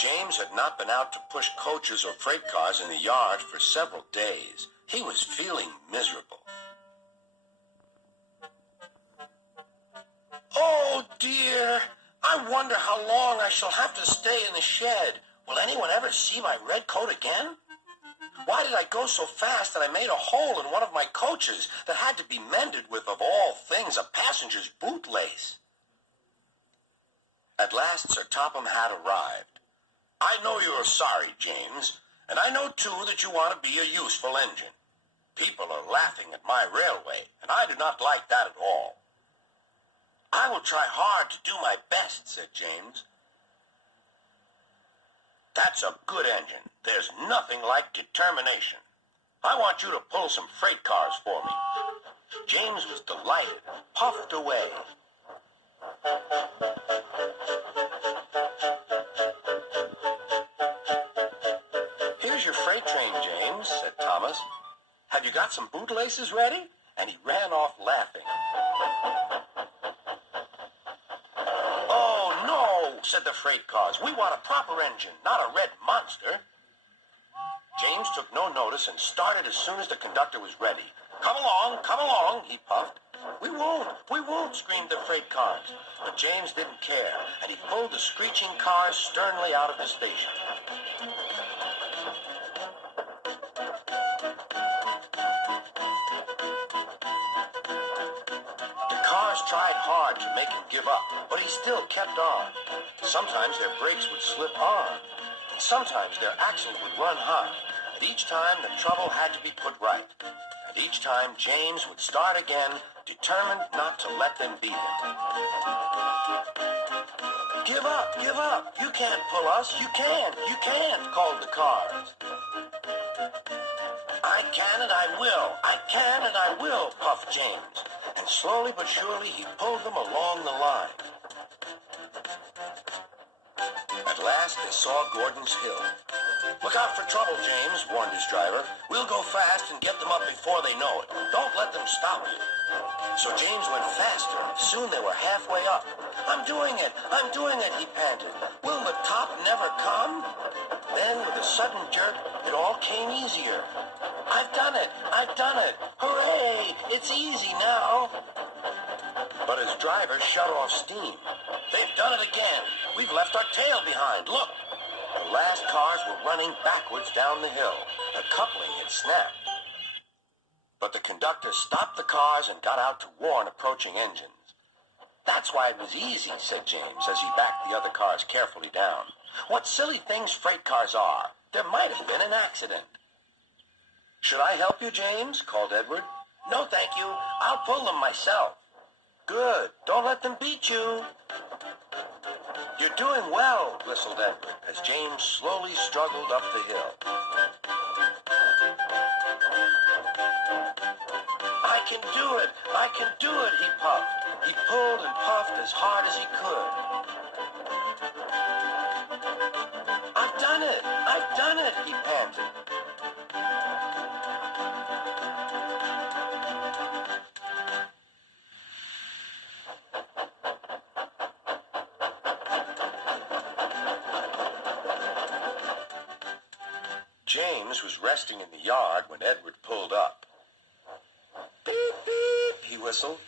James had not been out to push coaches or freight cars in the yard for several days. He was feeling miserable. Oh, dear. I wonder how long I shall have to stay in the shed. Will anyone ever see my red coat again? Why did I go so fast that I made a hole in one of my coaches that had to be mended with, of all things, a passenger's bootlace? At last, Sir Topham Hatt arrived. I know you are sorry, James, and I know, too, that you want to be a useful engine. People are laughing at my railway, and I do not like that at all. I will try hard to do my best, said James. That's a good engine. There's nothing like determination. I want you to pull some freight cars for me. James was delighted and puffed away. Here's your freight train, James, said Thomas. Have you got some bootlaces ready? And he ran off laughing. Oh, no, said the freight cars. We want a proper engine, not a red monster. James took no notice and started as soon as the conductor was ready. Come along, he puffed. We won't, screamed the freight cars. But James didn't care, and he pulled the screeching cars sternly out of the station. The cars tried hard to make him give up, but he still kept on. Sometimes their brakes would slip on, and sometimes their axles would run high, and each time the trouble had to be put right. And each time James would start again, determined not to let them beat him. Give up, you can't pull us, you can't, called the cars. I can and I will, puffed James. And slowly but surely he pulled them along the line. At last they saw Gordon's Hill. Look out for trouble, James, warned his driver. We'll go fast and get them up before they know it. Don't let them stop you. So James went faster. Soon they were halfway up. I'm doing it, he panted. Will the top never come? Then, with a sudden jerk, it all came easier. I've done it! Hooray! It's easy now! But his driver shut off steam. They've done it again. We've left our tail behind. Look! The last cars were running backwards down the hill. The coupling had snapped. But the conductor stopped the cars and got out to warn approaching engines. That's why it was easy, said James, as he backed the other cars carefully down. What silly things freight cars are. There might have been an accident. Should I help you, James? Called Edward. No, thank you. I'll pull them myself. Good. Don't let them beat you. You're doing well, whistled Edward, as James slowly struggled up the hill. I can do it, he puffed. He pulled and puffed as hard as he could. I've done it, he panted. James was resting in the yard when Edward pulled up. Beep, beep, he whistled.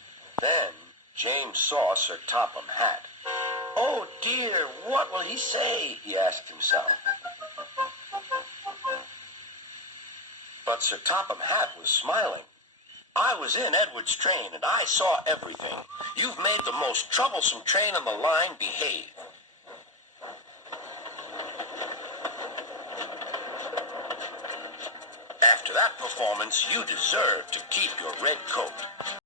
Then James saw Sir Topham Hatt. Oh, dear, what will he say? He asked himself. But Sir Topham Hatt was smiling. I was in Edward's train, and I saw everything. You've made the most troublesome train on the line behave. After that performance, you deserve to keep your red coat.